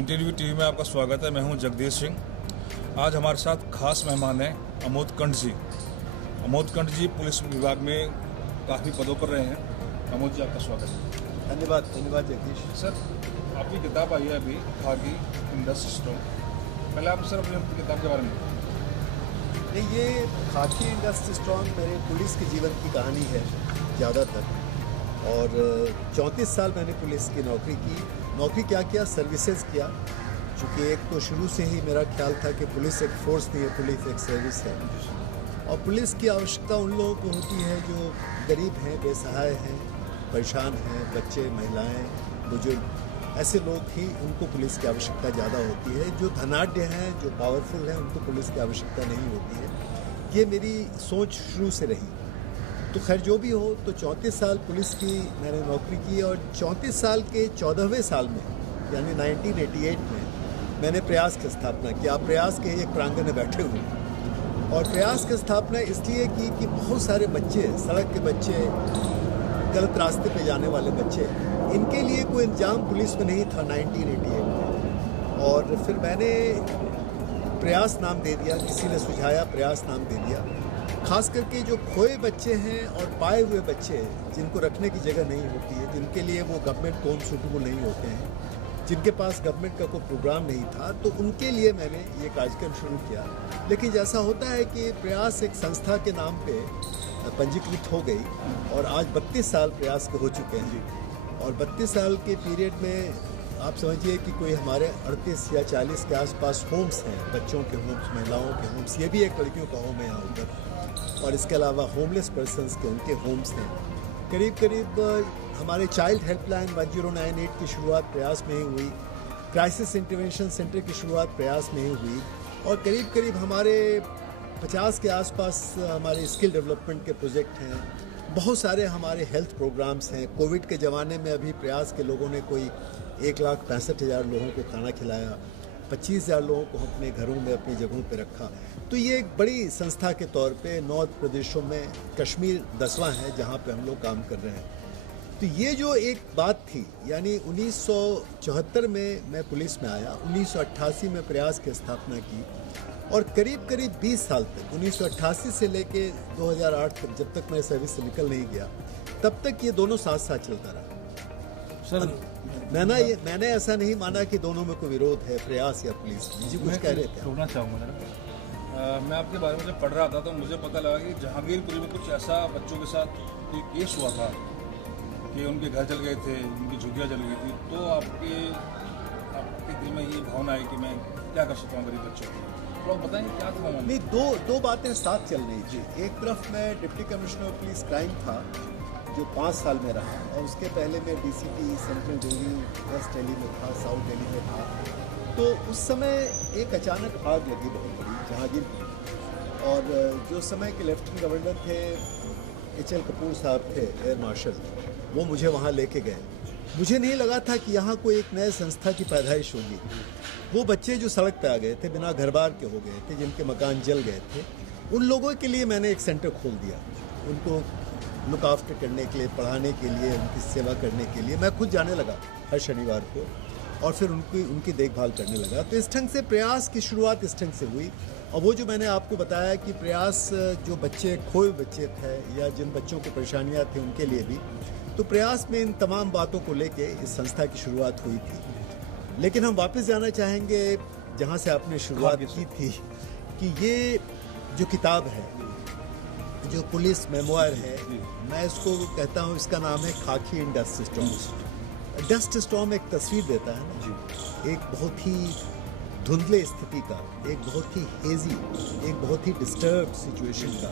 Interview TV में आपका स्वागत है। मैं हूं जगदीश सिंह। आज हमारे साथ खास मेहमान हैं अमोद कंठ जी। अमोद कंठ जी पुलिस विभाग में काफ़ी पदों पर रहे हैं। अमोद जी, आपका स्वागत है। धन्यवाद जगदीश सर, आपकी किताब आई है अभी, खाकी इन द सिस्टम। पहले आप सर अपनी किताब के बारे में नहीं, ये खाकी इन द सिस्टम मेरे पुलिस के जीवन की कहानी है ज़्यादातर। और 34 साल मैंने पुलिस की नौकरी क्या किया, सर्विसेज किया। चूँकि एक तो शुरू से ही मेरा ख्याल था कि पुलिस एक फोर्स नहीं है, पुलिस एक सर्विस है। और पुलिस की आवश्यकता उन लोगों को होती है जो गरीब हैं, बेसहाय हैं, परेशान हैं, बच्चे, महिलाएं, बुजुर्ग, ऐसे लोग ही उनको पुलिस की आवश्यकता ज़्यादा होती है। जो धनाढ्य हैं, जो पावरफुल हैं, उनको पुलिस की आवश्यकता नहीं होती है। ये मेरी सोच शुरू से रही। तो खैर जो भी हो, तो 34 साल पुलिस की मैंने नौकरी की और 34 साल के 14वें साल में यानी 1988 में मैंने प्रयास की स्थापना की। आप प्रयास के एक प्रांगण में बैठे हुए और प्रयास की स्थापना इसलिए की कि बहुत सारे बच्चे, सड़क के बच्चे, गलत रास्ते पे जाने वाले बच्चे, इनके लिए कोई इंतजाम पुलिस में नहीं था 1988 में। और फिर मैंने प्रयास नाम दे दिया, किसी ने सुझाया, प्रयास नाम दे दिया। खास करके जो खोए बच्चे हैं और पाए हुए बच्चे जिनको रखने की जगह नहीं होती है, जिनके लिए वो गवर्नमेंट होम सूटेबल नहीं होते हैं, जिनके पास गवर्नमेंट का कोई प्रोग्राम नहीं था, तो उनके लिए मैंने ये कार्यक्रम शुरू किया। लेकिन जैसा होता है कि प्रयास एक संस्था के नाम पे पंजीकृत हो गई और आज 32 साल प्रयास के हो चुके हैं। और 32 साल के पीरियड में आप समझिए कि कोई हमारे 38 या 40 के आसपास होम्स हैं, बच्चों के होम्स, महिलाओं के होम्स, ये भी एक लड़कियों का होम है यहाँ उधर। और इसके अलावा होमलेस पर्सनस के उनके होम्स हैं। करीब हमारे चाइल्ड हेल्पलाइन 1098 की शुरुआत प्रयास में ही हुई। क्राइसिस इंटरवेंशन सेंटर की शुरुआत प्रयास में ही हुई। और करीब हमारे 50 के आसपास हमारे स्किल डेवलपमेंट के प्रोजेक्ट हैं। बहुत सारे हमारे हेल्थ प्रोग्राम्स हैं। कोविड के ज़माने में अभी प्रयास के लोगों ने कोई 1,65,000 लोगों को खाना खिलाया, 25,000 लोगों को अपने घरों में, अपनी जगहों पे रखा। तो ये एक बड़ी संस्था के तौर पे 9 प्रदेशों में, कश्मीर 10वां है जहाँ पे हम लोग काम कर रहे हैं। तो ये जो एक बात थी, यानी 1974 में मैं पुलिस में आया, 1988 में प्रयास की स्थापना की और करीब 20 साल तक, 1988 से लेके 2008 तक, जब तक मैं सर्विस से निकल नहीं गया, तब तक ये दोनों साथ साथ चलता रहा। सर, मैंने ऐसा नहीं माना कि दोनों में कोई विरोध है, प्रयास या पुलिस। जी कुछ कह रहे थे? छोड़ना चाहूँगा मैं आपके बारे में जब पढ़ रहा था तो मुझे पता लगा कि जहांगीरपुरी में कुछ ऐसा बच्चों के साथ कोई केस हुआ था कि उनके घर जल गए थे, उनकी झुग्गियाँ जल गई थी। तो आपके दिल में ये भावना आई कि मैं क्या कर सकता हूँ गरीब बच्चों को, तो आप बताएंगे क्या था? नहीं, दो बातें साथ चल रही थी। एक तरफ मैं deputy commissioner of police crime था जो 5 साल में रहा, और उसके पहले मैं DCP central Delhi, west Delhi में था, साउथ दिल्ली में था। तो उस समय एक अचानक आग लगी बहुत बड़ी जहांगीर। और जो समय के लेफ्टिनेंट गवर्नर थे, HL कपूर साहब थे, एयर मार्शल, वो मुझे वहाँ लेके गए। मुझे नहीं लगा था कि यहाँ कोई एक नए संस्था की पैदाइश होगी। वो बच्चे जो सड़क पे आ गए थे, बिना घर बार के हो गए थे, जिनके मकान जल गए थे, उन लोगों के लिए मैंने एक सेंटर खोल दिया। उनको लुक आफ्टर करने के लिए, पढ़ाने के लिए, उनकी सेवा करने के लिए मैं खुद जाने लगा हर शनिवार को और फिर उनकी देखभाल करने लगा। तो इस ढंग से प्रयास की शुरुआत इस ढंग से हुई। और वो जो मैंने आपको बताया कि प्रयास जो बच्चे, खोए बच्चे थे या जिन बच्चों को परेशानियां थी, उनके लिए भी, तो प्रयास में इन तमाम बातों को लेके इस संस्था की शुरुआत हुई थी। लेकिन हम वापस जाना चाहेंगे जहाँ से आपने शुरुआत की थी, कि ये जो किताब है, जो पुलिस मेमोयर है, मैं इसको कहता हूँ, इसका नाम है khaki in dust storm. Dust storm एक तस्वीर देता है ना, एक बहुत ही धुंधले स्थिति का, एक बहुत ही हेजी, एक बहुत ही डिस्टर्ब सिचुएशन का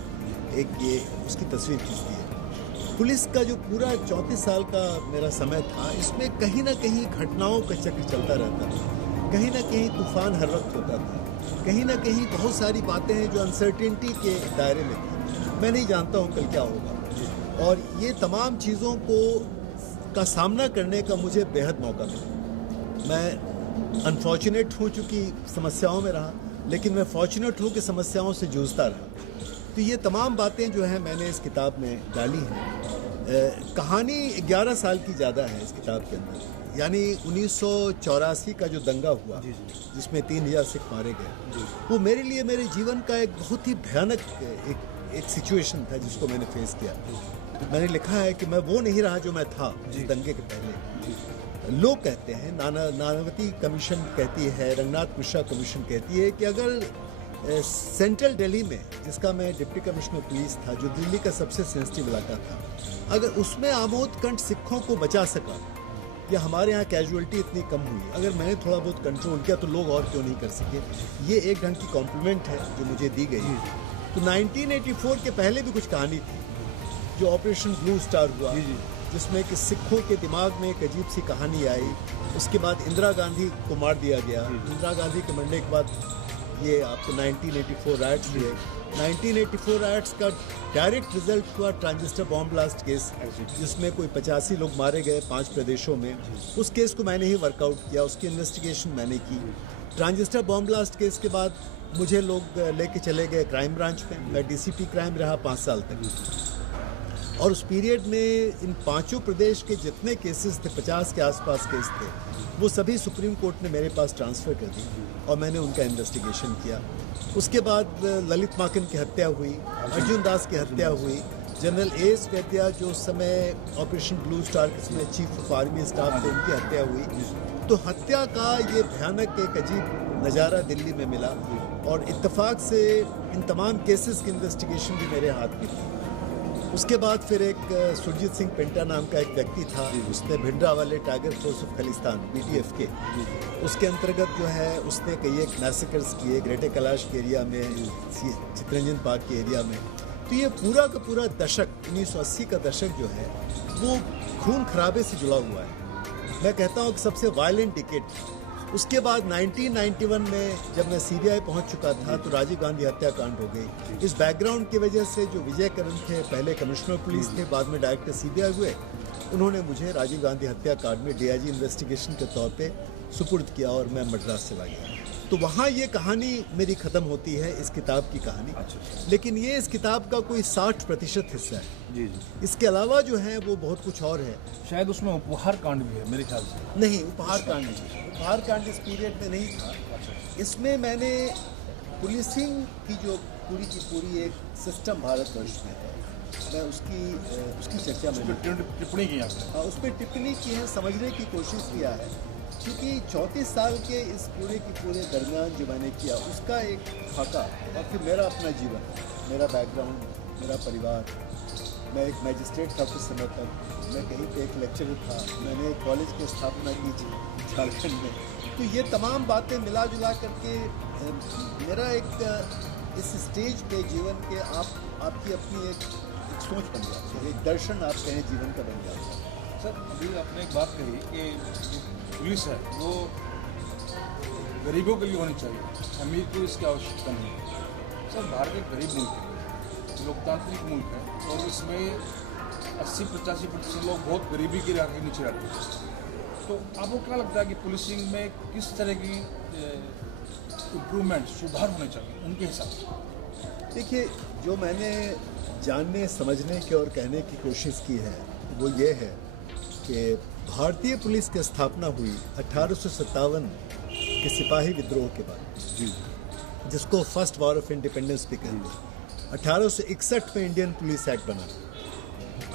एक ये उसकी तस्वीर खींचती है। पुलिस का जो पूरा 34 साल का मेरा समय था, इसमें कहीं ना कहीं घटनाओं का चक्र चलता रहता था, कहीं ना कहीं तूफान हर वक्त होता था, कहीं ना कहीं बहुत सारी बातें हैं जो अनसर्टेनिटी के दायरे में थी। मैं नहीं जानता हूँ कल क्या होगा, और ये तमाम चीज़ों का सामना करने का मुझे बेहद मौका मिला। मैं अनफॉर्चुनेट हूँ चूँकि समस्याओं में रहा, लेकिन मैं फॉर्चुनेट हूँ कि समस्याओं से जूझता रहा। तो ये तमाम बातें जो हैं मैंने इस किताब में डाली हैं। कहानी 11 साल की ज़्यादा है इस किताब के अंदर। यानी 1984 का जो दंगा हुआ, जिसमें 3000 सिख मारे गए, वो मेरे लिए मेरे जीवन का एक बहुत ही भयानक एक सिचुएशन था जिसको मैंने फेस किया। मैंने लिखा है कि मैं वो नहीं रहा जो मैं था इस दंगे के पहले। लोग कहते हैं, नानावती कमीशन कहती है, रंगनाथ मिश्रा कमीशन कहती है कि अगर सेंट्रल दिल्ली में, जिसका मैं डिप्टी कमिश्नर पुलिस था, जो दिल्ली का सबसे सेंसिटिव इलाका था, अगर उसमें आमोद कंठ सिखों को बचा सका या हमारे यहाँ कैजुअलिटी इतनी कम हुई, अगर मैंने थोड़ा बहुत कंट्रोल किया तो लोग और क्यों नहीं कर सके। ये एक ढंग की कॉम्प्लीमेंट है जो मुझे दी गई। तो 1984 के पहले भी कुछ कहानी थी, जो ऑपरेशन ब्लू स्टार हुआ, जिसमें कि सिखों के दिमाग में एक अजीब सी कहानी आई। उसके बाद इंदिरा गांधी को मार दिया गया। इंदिरा गांधी के मरने के बाद ये आपको 1984 राइट्स हुए। 1984 राइट्स का डायरेक्ट रिजल्ट हुआ ट्रांजिस्टर बॉम्ब ब्लास्ट केस, जिसमें कोई 85 लोग मारे गए 5 प्रदेशों में। उस केस को मैंने ही वर्कआउट किया, उसकी इन्वेस्टिगेशन मैंने की। ट्रांजिस्टर बॉम्ब ब्लास्ट केस के बाद मुझे लोग लेके चले गए क्राइम ब्रांच में। मैं डीसीपी क्राइम रहा 5 साल तक, और उस पीरियड में इन 5 प्रदेश के जितने केसेस थे, 50 के आसपास केस थे, वो सभी सुप्रीम कोर्ट ने मेरे पास ट्रांसफ़र कर दी और मैंने उनका इन्वेस्टिगेशन किया। उसके बाद ललित माकन की हत्या हुई, अर्जुन दास की हत्या हुई, जनरल एस वैद्या जो उस समय ऑपरेशन ब्लू स्टार के समय चीफ ऑफ आर्मी स्टाफ थे, उनकी हत्या हुई। तो हत्या का ये भयानक एक अजीब नज़ारा दिल्ली में मिला, और इत्तेफाक से इन तमाम केसेस की इन्वेस्टिगेशन भी मेरे हाथ में थी। उसके बाद फिर एक सुरजीत सिंह पिंटा नाम का एक व्यक्ति था, उसने Bhindranwale tiger force of Khalistan BTF के, उसके अंतर्गत जो है उसने कई एक मैसेकर्स किए ग्रेटर कैलाश के एरिया में, चितरंजन पार्क के एरिया में। तो ये पूरा का पूरा दशक, 1980 का दशक जो है वो खून खराबे से जुड़ा हुआ है। मैं कहता हूँ कि सबसे वायलेंट डिकेड। उसके बाद 1991 में जब मैं CBI पहुंच चुका था तो राजीव गांधी हत्याकांड हो गई। इस बैकग्राउंड की वजह से जो विजय करण थे, पहले कमिश्नर पुलिस थे, बाद में डायरेक्टर CBI हुए, उन्होंने मुझे राजीव गांधी हत्याकांड में DIG इन्वेस्टिगेशन के तौर पे सुपुर्द किया और मैं मद्रास चला गया। तो वहाँ ये कहानी मेरी ख़त्म होती है, इस किताब की कहानी। लेकिन ये इस किताब का कोई 60% हिस्सा है। इसके अलावा जो है वो बहुत कुछ और है। शायद उसमें उपहार कांड भी है मेरे ख्याल से। नहीं, उपहार कांड नहीं, उपहार कांड इस पीरियड में नहीं था। इसमें मैंने पुलिसिंग की जो पूरी की पूरी एक सिस्टम भारतवर्ष में है, मैं उसकी चर्चा मैंने टिप्पणी की आपने। हाँ, उस पर टिप्पणी की है, समझने की कोशिश किया है। क्योंकि 34 साल के इस पूरे दरमियान जो मैंने किया, उसका एक खाका, और फिर मेरा अपना जीवन, मेरा बैकग्राउंड, मेरा परिवार। मैं एक मैजिस्ट्रेट था कुछ समय तक, मैं कहीं पे एक लेक्चरर था, मैंने एक कॉलेज की स्थापना की थी झारखंड में। तो ये तमाम बातें मिला जुला करके मेरा एक इस स्टेज पे जीवन के आपकी अपनी एक सोच बन जाती है, एक दर्शन आप कहें जीवन का बन जाता है। सर, अभी आपने एक बात कही कि जो पुलिस है वो गरीबों के लिए होनी चाहिए, अमीर को इसकी आवश्यकता नहीं है। सर, भारत एक गरीब मुल्क है, लोकतांत्रिक मुल्क है, और इसमें 80-85% लोग बहुत गरीबी की रेखा के नीचे रहते हैं। तो आपको क्या लगता है कि पुलिसिंग में किस तरह की इम्प्रूवमेंट, सुधार होने चाहिए उनके हिसाब से? देखिए, जो मैंने जानने समझने की और कहने की कोशिश की है वो ये है कि भारतीय पुलिस की स्थापना हुई 1857 के सिपाही विद्रोह के बाद, जिसको फर्स्ट वॉर ऑफ इंडिपेंडेंस भी कहते हैं। 1861 में इंडियन पुलिस एक्ट बना।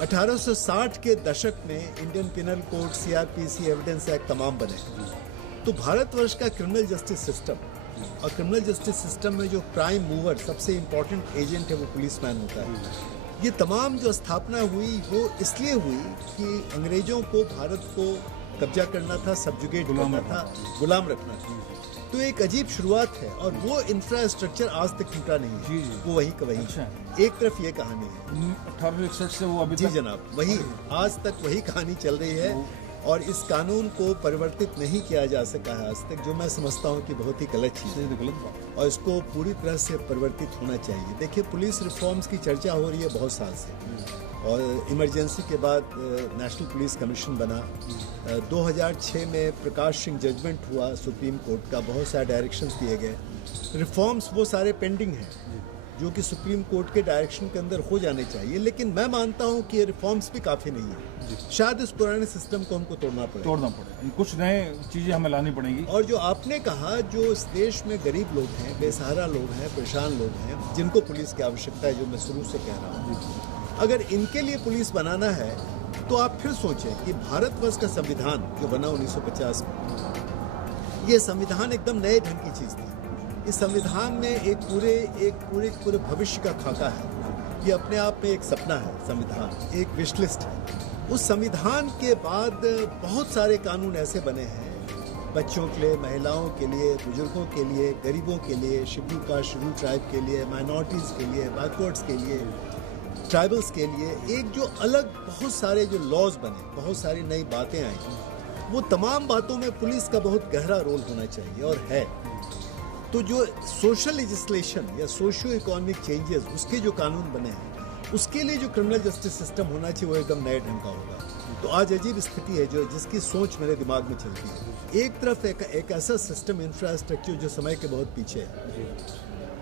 1860 के दशक में Indian penal code, CRPC, evidence act तमाम बने। तो भारतवर्ष का क्रिमिनल जस्टिस सिस्टम, और क्रिमिनल जस्टिस सिस्टम में जो प्राइम मूवर, सबसे इम्पोर्टेंट एजेंट है, वो पुलिसमैन होता है। ये तमाम जो स्थापना हुई वो इसलिए हुई कि अंग्रेजों को भारत को कब्जा करना था, सब्जुगेट करना था, गुलाम रखना था। तो एक अजीब शुरुआत है, और वो इंफ्रास्ट्रक्चर आज तक टूटा नहीं है, वो वही का वही। अच्छा। एक तरफ ये कहानी है 1861 से वो अभी जी तक। जनाब, वही आज तक वही कहानी चल रही है, और इस कानून को परिवर्तित नहीं किया जा सका है आज तक, जो मैं समझता हूँ कि बहुत ही गलत चीज़ है, गलत बात। और इसको पूरी तरह से परिवर्तित होना चाहिए। देखिए, पुलिस रिफॉर्म्स की चर्चा हो रही है बहुत साल से, और इमरजेंसी के बाद नेशनल पुलिस कमीशन बना। 2006 में प्रकाश सिंह जजमेंट हुआ सुप्रीम कोर्ट का, बहुत सारे डायरेक्शंस दिए गए। रिफॉर्म्स वो सारे पेंडिंग हैं, जो कि सुप्रीम कोर्ट के डायरेक्शन के अंदर हो जाने चाहिए, लेकिन मैं मानता हूं कि ये रिफॉर्म्स भी काफ़ी नहीं है। शायद इस पुराने सिस्टम को हमको तोड़ना पड़ेगा, कुछ नए चीज़ें हमें लानी पड़ेंगी। और जो आपने कहा, जो इस देश में गरीब लोग हैं, बेसहारा लोग हैं, परेशान लोग हैं, जिनको पुलिस की आवश्यकता है, जो मैं शुरू से कह रहा हूँ, अगर इनके लिए पुलिस बनाना है तो आप फिर सोचें कि भारतवर्ष का संविधान जो बना 1950 में, ये संविधान एकदम नए ढंग की चीज़ थी। इस संविधान में एक पूरे भविष्य का खाका है। ये अपने आप में एक सपना है, संविधान एक विश लिस्ट है। उस संविधान के बाद बहुत सारे कानून ऐसे बने हैं, बच्चों के लिए, महिलाओं के लिए, बुजुर्गों के लिए, गरीबों के लिए, शेड्यूल कास्ट, शेड्यूल ट्राइब के लिए, माइनॉरिटीज़ के लिए, बैकवर्ड्स के लिए, ट्राइबल्स के लिए, एक जो अलग बहुत सारे जो लॉज बने, बहुत सारी नई बातें आई, वो तमाम बातों में पुलिस का बहुत गहरा रोल होना चाहिए और है। तो जो सोशल लेजिस्लेशन या सोशियो इकोनॉमिक चेंजेस, उसके जो कानून बने हैं, उसके लिए जो क्रिमिनल जस्टिस सिस्टम होना चाहिए वो एकदम नए ढंग का होगा। तो आज अजीब स्थिति है जो जिसकी सोच मेरे दिमाग में चलती है। एक तरफ एक ऐसा सिस्टम, इंफ्रास्ट्रक्चर जो समय के बहुत पीछे है,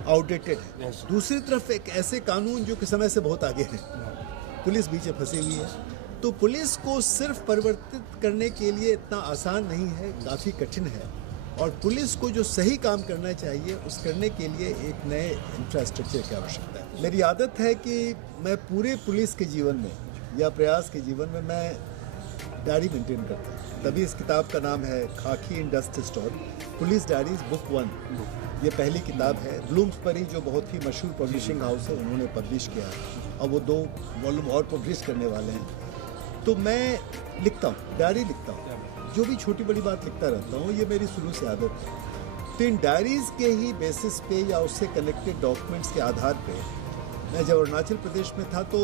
आउटडेटेड है। दूसरी तरफ एक ऐसे कानून जो कि समय से बहुत आगे हैं, पुलिस बीच में फंसी हुई है। तो पुलिस को सिर्फ परिवर्तित करने के लिए इतना आसान नहीं है, काफ़ी कठिन है। और पुलिस को जो सही काम करना चाहिए, उस करने के लिए एक नए इंफ्रास्ट्रक्चर की आवश्यकता है। मेरी आदत है कि मैं पूरे पुलिस के जीवन में या प्रयास के जीवन में मैं डायरी मेंटेन करता हूँ। तभी इस किताब का नाम है khaki in dust storm, police diaries book 1। ये पहली किताब है। ब्लूम्सबरी जो बहुत ही मशहूर पब्लिशिंग हाउस है, उन्होंने पब्लिश किया है और वो 2 वॉल्यूम और पब्लिश करने वाले हैं। तो मैं लिखता हूँ, डायरी लिखता हूँ, जो भी छोटी बड़ी बात लिखता रहता हूँ। ये मेरी शुरू से आदत है। तो इन डायरीज़ के ही बेसिस पे या उससे कनेक्टेड डॉक्यूमेंट्स के आधार पे, मैं जब अरुणाचल प्रदेश में था तो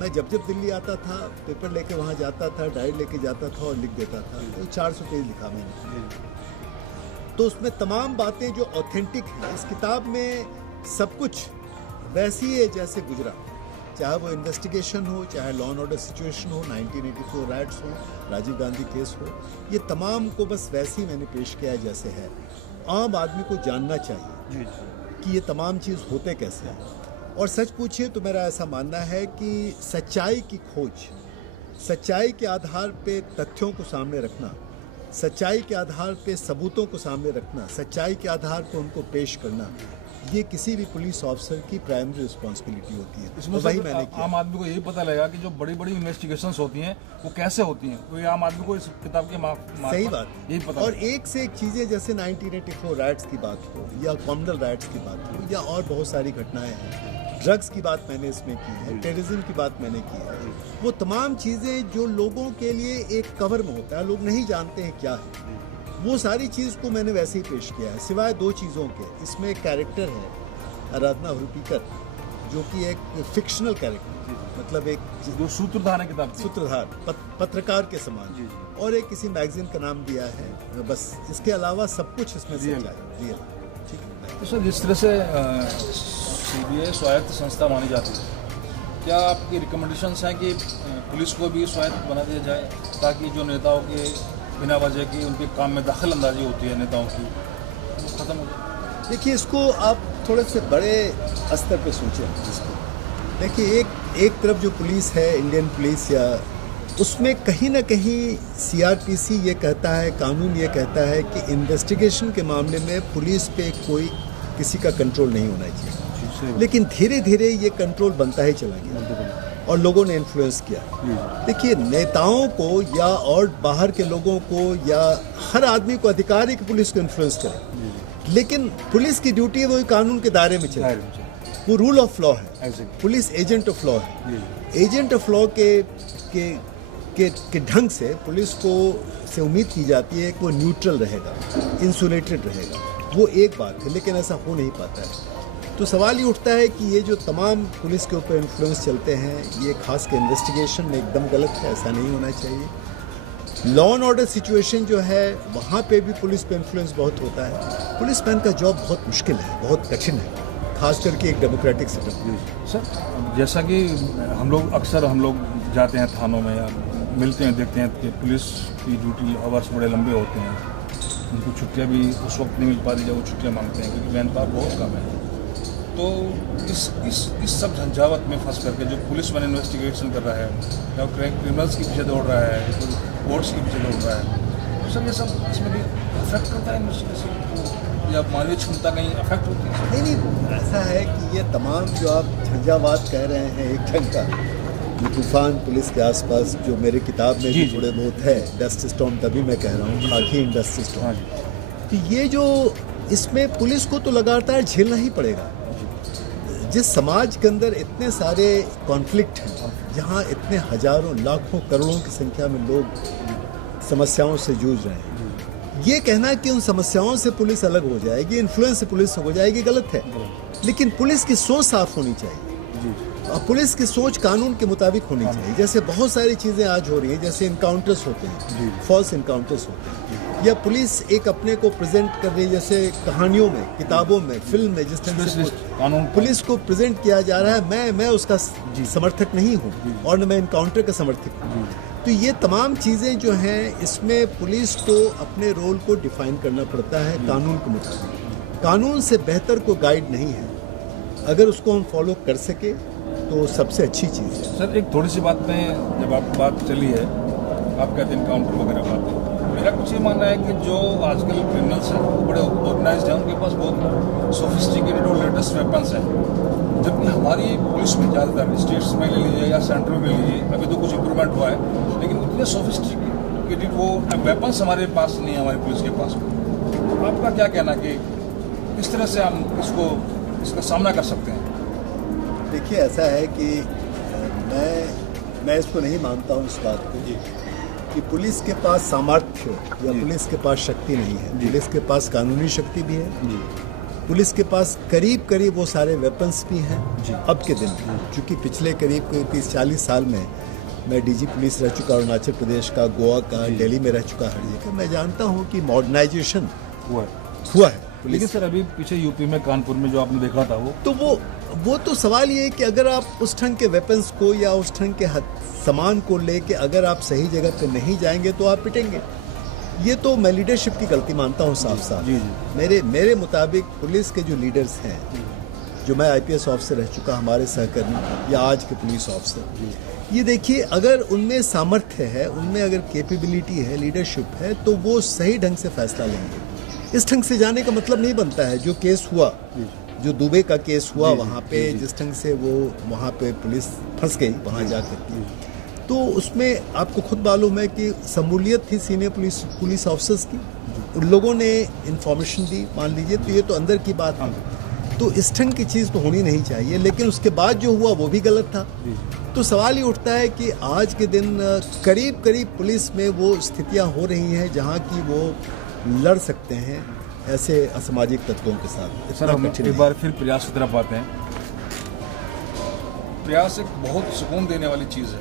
मैं जब दिल्ली आता था, पेपर लेके वहाँ जाता था, डायरी लेके जाता था और लिख देता था। तो 400 पेज लिखा मैंने। तो उसमें तमाम बातें जो ऑथेंटिक हैं, इस किताब में सब कुछ वैसी है जैसे गुजरा, चाहे वो इन्वेस्टिगेशन हो, चाहे लॉ एंड ऑर्डर सिचुएशन हो, 1984 राइट्स हो, राजीव गांधी केस हो, ये तमाम को बस वैसे ही मैंने पेश किया जैसे है। आम आदमी को जानना चाहिए कि ये तमाम चीज़ होते कैसे हैं। और सच पूछिए तो मेरा ऐसा मानना है कि सच्चाई की खोज, सच्चाई के आधार पे तथ्यों को सामने रखना, सच्चाई के आधार पे सबूतों को सामने रखना, सच्चाई के आधार पर उनको पेश करना, ये किसी भी पुलिस ऑफिसर की प्राइमरी रिस्पॉन्सिबिलिटी होती है। इसमें वही मैंने किया। आम आदमी को यही पता लगेगा कि जो बड़ी बड़ी इन्वेस्टिगेशंस होती हैं वो कैसे होती हैं, तो ये आम आदमी को इस किताब के सही बात यही पता। और एक से एक चीज़ें, जैसे 1984 राइट्स की बात हो या कॉमनल राइट्स की बात हो या और बहुत सारी घटनाएं हैं, ड्रग्स की बात मैंने इसमें की है, टेररिज्म की बात मैंने की है, वो तमाम चीज़ें जो लोगों के लिए एक कवर में होता है, लोग नहीं जानते हैं क्या है, वो सारी चीज़ को मैंने वैसे ही पेश किया है। सिवाय 2 चीज़ों के, इसमें एक कैरेक्टर है आराधना हुरुपीकर, जो कि एक फिक्शनल कैरेक्टर, मतलब एक जो सूत्रधार है किताब, सूत्रधार, पत्रकार के समान, और एक किसी मैगजीन का नाम दिया है, बस। इसके अलावा सब कुछ इसमें रियल। ठीक है। तो सर, जिस तरह से CBI स्वायत्त संस्था मानी जाती है, क्या आपकी रिकमेंडेशंस हैं कि पुलिस को भी स्वायत्त बना दिया जाए, ताकि जो नेताओं के बिना वजह की उनके काम में दखल अंदाजी होती है नेताओं की, वो खत्म हो जाए? देखिए, इसको आप थोड़े से बड़े स्तर पे सोचें इसको। देखिए, एक तरफ जो पुलिस है, इंडियन पुलिस, या उसमें कहीं ना कहीं CRPC ये कहता है, कानून ये कहता है कि इन्वेस्टिगेशन के मामले में पुलिस पे कोई किसी का कंट्रोल नहीं होना चाहिए। लेकिन धीरे धीरे ये कंट्रोल बनता ही चला गया और लोगों ने इन्फ्लुएंस किया। देखिए, नेताओं को या और बाहर के लोगों को या हर आदमी को अधिकार है कि पुलिस को इन्फ्लुएंस करे, लेकिन पुलिस की ड्यूटी है वो कानून के दायरे में चले, वो रूल ऑफ लॉ है। पुलिस एजेंट ऑफ लॉ है। एजेंट ऑफ लॉ के ढंग से पुलिस को से उम्मीद की जाती है कि वो न्यूट्रल रहेगा, इंसुलेटेड रहेगा। वो एक बात है, लेकिन ऐसा हो नहीं पाता है। तो सवाल ये उठता है कि ये जो तमाम पुलिस के ऊपर इन्फ्लुएंस चलते हैं, ये खास के इन्वेस्टिगेशन में एकदम गलत है, ऐसा नहीं होना चाहिए। लॉ एंड ऑर्डर सिचुएशन जो है, वहाँ पे भी पुलिस पे इन्फ्लुएंस बहुत होता है। पुलिसमैन का जॉब बहुत मुश्किल है, बहुत कठिन है, खास करके एक डेमोक्रेटिक सिस्टम। सर, जैसा कि हम लोग जाते हैं थानों में या मिलते हैं, देखते हैं कि पुलिस की ड्यूटी आवर्स बड़े लंबे होते हैं, उनको छुट्टियाँ भी उस वक्त नहीं मिल पाती जब वो छुट्टियाँ मांगते हैं, क्योंकि मैन पावर बहुत कम है। तो इस सब झंझावत में फंस करके जो पुलिस मैंने इन्वेस्टिगेशन कर रहा है या क्रिमिनल्स के पीछे दौड़ रहा है, कोर्ट्स के पीछे दौड़ रहा है, तो सर ये सब इसमें भी अफेक्ट करता है इन्वेस्टिगेशन को, या मानवीय क्षमता कहीं अफेक्ट होती है? नहीं, ऐसा है कि ये तमाम जो आप झंझावात कह रहे हैं एक ढंग का, ये तूफान पुलिस के आसपास जो मेरे किताब में भी थोड़े बहुत है, डस्ट स्टॉर्म, तभी मैं कह रहा हूँ खाकी इंडस्ट्री स्टॉर्म, कि ये जो इसमें पुलिस को तो लगातार झेलना ही पड़ेगा। जिस समाज के अंदर इतने सारे कॉन्फ्लिक्ट हैं, जहाँ इतने हजारों लाखों करोड़ों की संख्या में लोग समस्याओं से जूझ रहे हैं, ये कहना कि उन समस्याओं से पुलिस अलग हो जाएगी, इन्फ्लुएंस से पुलिस हो जाएगी, गलत है। लेकिन पुलिस की सोच साफ होनी चाहिए और पुलिस की सोच कानून के मुताबिक होनी चाहिए। जैसे बहुत सारी चीज़ें आज हो रही हैं, जैसे इनकाउंटर्स होते हैं, फॉल्स इनकाउंटर्स होते हैं, या पुलिस एक अपने को प्रेजेंट कर रही है, जैसे कहानियों में, किताबों में, फिल्म में जिस तरह से पुलिस को प्रेजेंट किया जा रहा है, मैं उसका समर्थक नहीं हूँ और न मैं इनकाउंटर का समर्थक हूँ। तो ये तमाम चीज़ें जो हैं, इसमें पुलिस को अपने रोल को डिफाइन करना पड़ता है कानून के मुताबिक। कानून से बेहतर कोई गाइड नहीं है, अगर उसको हम फॉलो कर सके तो सबसे अच्छी चीज़ है। सर एक थोड़ी सी बात में, जब आप बात चली है, आप कहते हैं इनकाउंटर वगैरह बात, मेरा कुछ ये मानना है कि जो आजकल क्रिमिनल्स हैं वो बड़े ऑर्गेनाइज्ड हैं, उनके पास बहुत सोफिस्टिकेटेड और लेटेस्ट वेपन्स हैं, जबकि हमारी पुलिस में ज़्यादातर स्टेट्स में ले लीजिए या सेंट्रल में ले लीजिए, अभी तो कुछ इम्प्रूवमेंट हुआ है, लेकिन उतने सोफिस्टिकेटेड वो वेपन्स हमारे पास नहीं है, हमारी पुलिस के पास। आपका क्या कहना कि किस तरह से हम इसका सामना कर सकते हैं? देखिए, ऐसा है कि मैं इसको नहीं मानता हूँ, इस बात को कि पुलिस के पास सामर्थ्य या पुलिस के पास शक्ति नहीं है। पुलिस के पास कानूनी शक्ति भी है, पुलिस के पास करीब करीब वो सारे वेपन्स भी हैं अब के दिन। क्योंकि पिछले करीब 30-40 साल में मैं डीजी पुलिस रह चुका, अरुणाचल प्रदेश का, गोवा का, दिल्ली में रह चुका, हर जगह मैं जानता हूँ कि मॉडर्नाइजेशन हुआ है। लेकिन सर अभी पीछे यूपी में, कानपुर में जो आपने देखा था, वो तो सवाल ये है कि अगर आप उस ढंग के वेपन्स को या उस ढंग के सामान को लेके अगर आप सही जगह पे नहीं जाएंगे तो आप पिटेंगे। ये तो मैं लीडरशिप की गलती मानता हूँ साफ साफ। मेरे मुताबिक पुलिस के जो लीडर्स हैं, जो मैं IPS ऑफिसर रह चुका, हमारे सहकर्मी या आज के पुलिस ऑफिसर, ये देखिए, अगर उनमें सामर्थ्य है, उनमें अगर कैपेबिलिटी है, लीडरशिप है, तो वो सही ढंग से फैसला लेंगे। इस ढंग से जाने का मतलब नहीं बनता है, जो केस हुआ, जो दुबे का केस हुआ, वहाँ पे जिस ढंग से वो वहाँ पे पुलिस फंस गई वहाँ जा करके, तो उसमें आपको खुद मालूम है कि शमूलियत थी सीनियर पुलिस ऑफिसर्स की, उन लोगों ने इन्फॉर्मेशन दी, मान लीजिए, तो ये तो अंदर की बात है। तो इस ढंग की चीज़ तो होनी नहीं चाहिए, लेकिन उसके बाद जो हुआ वो भी गलत था। तो सवाल ये उठता है कि आज के दिन करीब करीब पुलिस में वो स्थितियाँ हो रही हैं जहाँ की वो लड़ सकते हैं ऐसे असामाजिक तत्वों के साथ। सर हम एक बार फिर प्रयास की तरफ आते हैं। प्रयास एक बहुत सुकून देने वाली चीज़ है,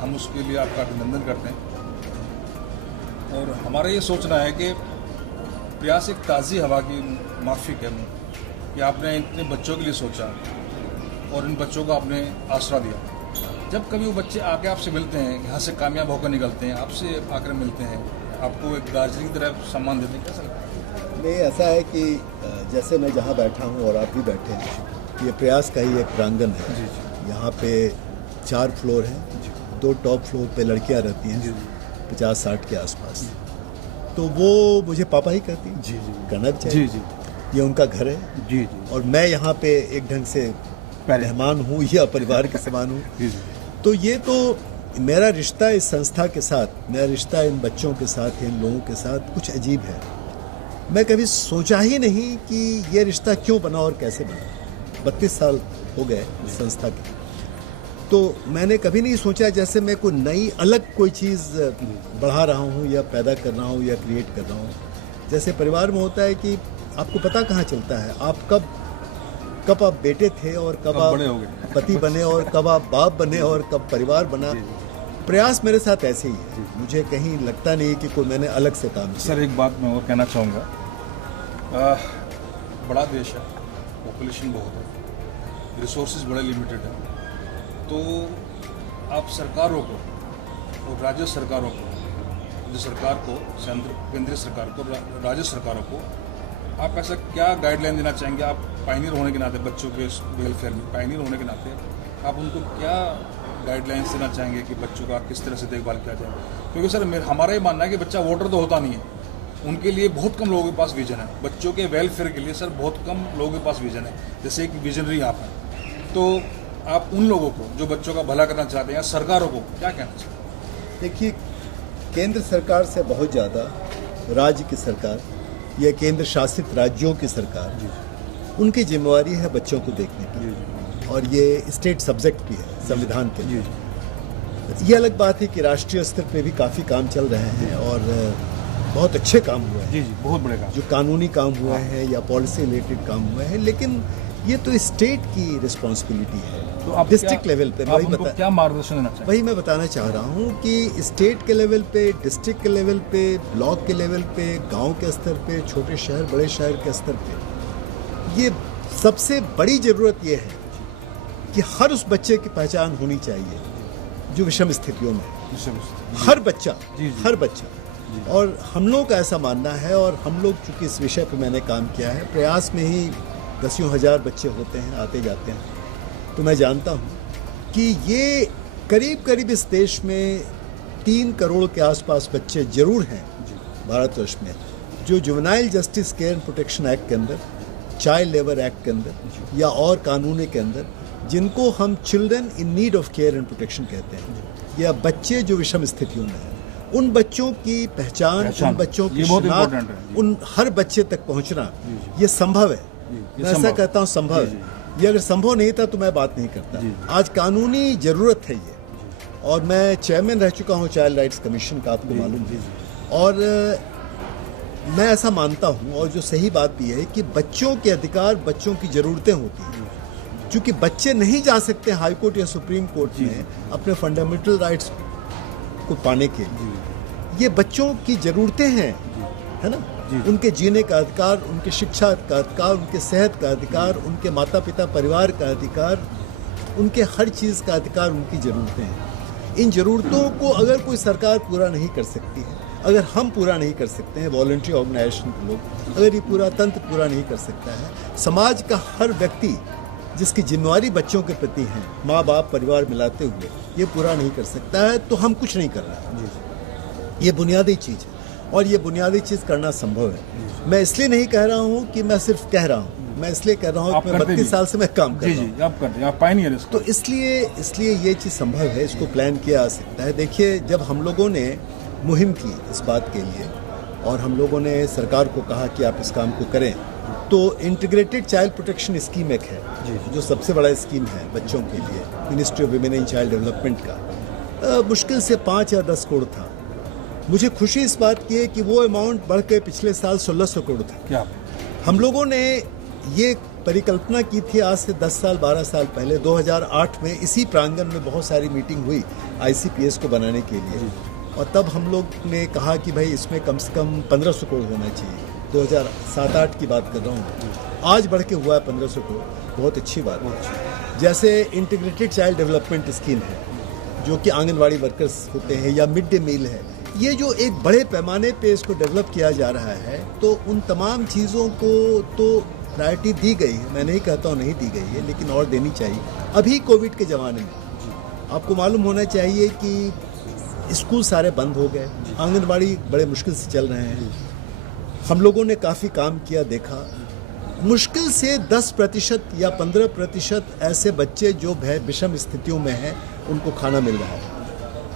हम उसके लिए आपका अभिनंदन करते हैं। और हमारा ये सोचना है कि प्रयास एक ताज़ी हवा की माफिक है कि आपने इतने बच्चों के लिए सोचा और इन बच्चों को आपने आसरा दिया। जब कभी वो बच्चे आके आपसे मिलते हैं, यहाँ से कामयाब होकर निकलते हैं, आपसे आकर मिलते हैं, आपको एक गार्जियन की तरह सम्मान देते हैं, कैसा लगता है? नहीं, ऐसा है कि जैसे मैं जहाँ बैठा हूँ और आप भी बैठे हैं, ये प्रयास का ही एक प्रांगण है। यहाँ पे 4 फ्लोर हैं, 2 टॉप फ्लोर पे लड़कियाँ रहती हैं 50-60 के आसपास, तो वो मुझे पापा ही कहती हैं, कहना चाहिए। ये उनका घर है और मैं यहाँ पे एक ढंग से मेहमान हूँ या परिवार के समान हूँ। तो ये तो मेरा रिश्ता इस संस्था के साथ, मेरा रिश्ता इन बच्चों के साथ, इन लोगों के साथ कुछ अजीब है। मैं कभी सोचा ही नहीं कि ये रिश्ता क्यों बना और कैसे बना। 32 साल हो गए इस संस्था के, तो मैंने कभी नहीं सोचा जैसे मैं कोई नई अलग कोई चीज़ बढ़ा रहा हूँ या पैदा कर रहा हूँ या क्रिएट कर रहा हूँ। जैसे परिवार में होता है कि आपको पता कहाँ चलता है आप कब आप बेटे थे और कब आप पति बने और कब आप बाप बने और कब परिवार बना। प्रयास मेरे साथ ऐसे ही है, मुझे कहीं लगता नहीं कि कोई मैंने अलग से काम किया। सर एक बात मैं और कहना चाहूँगा, बड़ा देश है, पॉपुलेशन बहुत है, रिसोर्सेज बड़े लिमिटेड है, तो आप सरकारों को और राज्य सरकारों को, केंद्रीय सरकार को, राज्य सरकारों को आप ऐसा क्या गाइडलाइन देना चाहेंगे, आप पायनियर होने के नाते, बच्चों के वेलफेयर में पायनियर होने के नाते आप उनको क्या गाइडलाइंस देना चाहेंगे कि बच्चों का किस तरह से देखभाल किया जाए? क्योंकि सर हमारा ये मानना है कि बच्चा वोटर तो होता नहीं है, उनके लिए बहुत कम लोगों के पास विजन है। बच्चों के वेलफेयर के लिए सर बहुत कम लोगों के पास विजन है, जैसे एक विजनरी आप हैं। तो आप उन लोगों को जो बच्चों का भला करना चाहते हैं या सरकारों को क्या कहना चाहते हैं? देखिए, केंद्र सरकार से बहुत ज़्यादा राज्य की सरकार या केंद्र शासित राज्यों की सरकार, उनकी जिम्मेवारी है बच्चों को देखने की, और ये स्टेट सब्जेक्ट भी है संविधान के लिए। ये अलग बात है कि राष्ट्रीय स्तर पे भी काफ़ी काम चल रहे हैं और बहुत अच्छे काम हुए हैं, जी, बहुत बड़े काम, जो कानूनी काम हुए हैं या पॉलिसी रिलेटेड काम हुए हैं, लेकिन ये तो स्टेट की रिस्पॉन्सिबिलिटी है। तो आप डिस्ट्रिक्ट लेवल पे क्या मार्गदर्शन देना चाहिए? वही मैं बताना चाह रहा हूँ कि स्टेट के लेवल पे, डिस्ट्रिक्ट के लेवल पे, ब्लॉक के लेवल पे, गांव के स्तर पे, छोटे शहर बड़े शहर के स्तर पे, ये सबसे बड़ी ज़रूरत ये है कि हर उस बच्चे की पहचान होनी चाहिए जो विषम स्थितियों में है। हर बच्चा, हर बच्चा। और हम लोग का ऐसा मानना है, और हम लोग चूँकि इस विषय पे मैंने काम किया है, प्रयास में ही दसियों हज़ार बच्चे होते हैं, आते जाते हैं, तो मैं जानता हूँ कि ये करीब करीब इस देश में 3 करोड़ के आसपास बच्चे जरूर हैं भारतवर्ष में, जो juvenile justice care and protection act के अंदर, चाइल्ड लेबर एक्ट के अंदर या और कानूनों के अंदर, जिनको हम children in need of care and protection कहते हैं, या बच्चे जो विषम स्थितियों में हैं, उन बच्चों की पहचान, उन बच्चों की शिनाख्त, उन हर बच्चे तक पहुंचना, ये संभव है। मैं ऐसा कहता हूँ संभव है। ये अगर संभव नहीं था तो मैं बात नहीं करता। आज कानूनी जरूरत है ये, और मैं चेयरमैन रह चुका हूँ चाइल्ड राइट्स कमीशन का, आपको मालूम है। और मैं ऐसा मानता हूँ, और जो सही बात भी है, कि बच्चों के अधिकार बच्चों की ज़रूरतें होती हैं। क्योंकि बच्चे नहीं जा सकते हाई कोर्ट या सुप्रीम कोर्ट में अपने फंडामेंटल राइट्स को पाने के लिए, ये बच्चों की ज़रूरतें हैं, है ना। उनके जीने का अधिकार, उनके शिक्षा का अधिकार, उनके सेहत का अधिकार, उनके माता पिता परिवार का अधिकार, उनके हर चीज़ का अधिकार, उनकी ज़रूरतें हैं। इन ज़रूरतों को अगर कोई सरकार पूरा नहीं कर सकती है, अगर हम पूरा नहीं कर सकते हैं, वॉलंटरी ऑर्गेनाइजेशन के लोग, अगर ये पूरा तंत्र पूरा नहीं कर सकता है, समाज का हर व्यक्ति जिसकी जिम्मेवारी बच्चों के प्रति है, माँ बाप परिवार मिलाते हुए, ये पूरा नहीं कर सकता है, तो हम कुछ नहीं कर रहे। ये बुनियादी चीज़ है, और ये बुनियादी चीज़ करना संभव है। मैं इसलिए नहीं कह रहा हूँ कि मैं सिर्फ कह रहा हूँ, मैं इसलिए कह रहा हूँ कि 32 साल से मैं काम कर रहा हूँ। आप करते हैं, आप पायनियर हैं। तो इसलिए ये चीज़ संभव है, इसको प्लान किया जा सकता है। देखिए, जब हम लोगों ने मुहिम की इस बात के लिए, और हम लोगों ने सरकार को कहा कि आप इस काम को करें, तो इंटीग्रेटेड चाइल्ड प्रोटेक्शन स्कीम एक है, जो सबसे बड़ा स्कीम है बच्चों के लिए, ministry of women and child development का। मुश्किल से 5 या 10 करोड़ था। मुझे खुशी इस बात की है कि वो अमाउंट बढ़ के पिछले साल 1600 करोड़ था। क्या हम लोगों ने ये परिकल्पना की थी आज से 10 साल 12 साल पहले, 2008 में इसी प्रांगण में बहुत सारी मीटिंग हुई ICPS को बनाने के लिए, और तब हम लोग ने कहा कि भाई इसमें कम से कम 1500 करोड़ होना चाहिए। 2007-8 की बात कर रहा हूँ, आज बढ़ के हुआ है 1500 करोड़, बहुत अच्छी बात है। जैसे इंटीग्रेटेड चाइल्ड डेवलपमेंट स्कीम है, जो कि आंगनवाड़ी वर्कर्स होते हैं, या मिड डे मील है, ये जो एक बड़े पैमाने पे इसको डेवलप किया जा रहा है, तो उन तमाम चीज़ों को तो प्रायोरिटी दी गई है। मैं नहीं कहता हूँ नहीं दी गई है, लेकिन और देनी चाहिए। अभी कोविड के ज़माने में आपको मालूम होना चाहिए कि स्कूल सारे बंद हो गए, आंगनवाड़ी बड़े मुश्किल से चल रहे हैं। हम लोगों ने काफ़ी काम किया, देखा, मुश्किल से 10% या 15% ऐसे बच्चे जो विषम स्थितियों में हैं, उनको खाना मिल रहा है।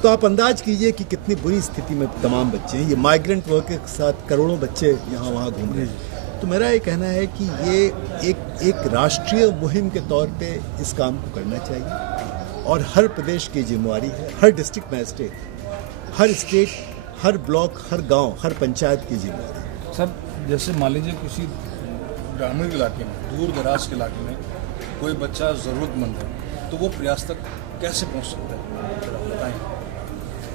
तो आप अंदाज कीजिए कि कितनी बुरी स्थिति में तमाम बच्चे हैं। ये माइग्रेंट वर्कर के साथ करोड़ों बच्चे यहाँ वहाँ घूम रहे हैं। तो मेरा ये कहना है कि ये एक राष्ट्रीय मुहिम के तौर पे इस काम को करना चाहिए, और हर प्रदेश की जिम्मेवारी है, हर डिस्ट्रिक्ट मजिस्ट्रेट, हर स्टेट, हर ब्लॉक, हर गांव, हर पंचायत की जिम्मेवारी है। सर, जैसे मान लीजिए किसी ग्रामीण इलाके में, दूर दराज के इलाके में कोई बच्चा ज़रूरतमंद है, तो वो प्रयास तक कैसे पहुँच सकता है, बताएं।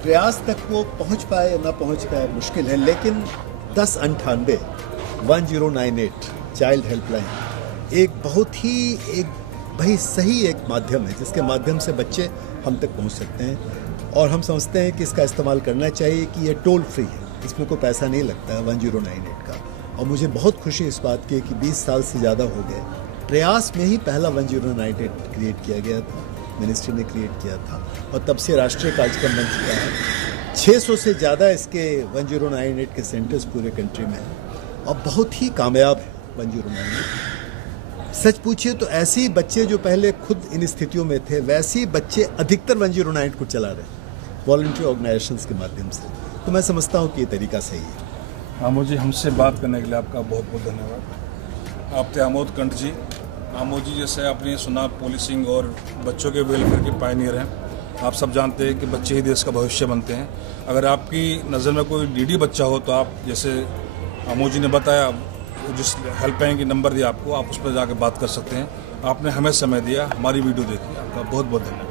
प्रयास तक वो पहुंच पाए या ना पहुंच पाए मुश्किल है, लेकिन 1098 1098 चाइल्ड हेल्पलाइन एक बहुत ही भाई सही एक माध्यम है, जिसके माध्यम से बच्चे हम तक पहुंच सकते हैं। और हम समझते हैं कि इसका इस्तेमाल करना चाहिए, कि ये टोल फ्री है, इसमें कोई पैसा नहीं लगता है 1098 का। और मुझे बहुत खुशी इस बात की कि 20 साल से ज़्यादा हो गए, प्रयास में ही पहला 1098 क्रिएट किया गया था, मिनिस्ट्री ने क्रिएट किया था और तब से राष्ट्रीय कार्यक्रम बन चुका है। 600 से ज़्यादा इसके 1098 के सेंटर्स पूरे कंट्री में हैं और बहुत ही कामयाब है 1098। सच पूछिए तो ऐसे ही बच्चे जो पहले खुद इन स्थितियों में थे, वैसे ही बच्चे अधिकतर 1098 को चला रहे हैं वॉलंटरी ऑर्गेनाइजेशंस के माध्यम से। तो मैं समझता हूँ कि ये तरीका सही है। आमोद जी, हमसे बात करने के लिए आपका बहुत बहुत धन्यवाद। आप थे आमोद कंठ जी। आमोद जी, जैसे आपने सुना, पुलिसिंग और बच्चों के वेलफेयर के पायनियर हैं। आप सब जानते हैं कि बच्चे ही देश का भविष्य बनते हैं। अगर आपकी नज़र में कोई डीडी बच्चा हो तो आप, जैसे आमोद जी ने बताया, जिस हेल्पलाइन की नंबर दिया आपको, आप उस पर जाकर बात कर सकते हैं। आपने हमें समय दिया, हमारी वीडियो देखी, आपका बहुत बहुत धन्यवाद।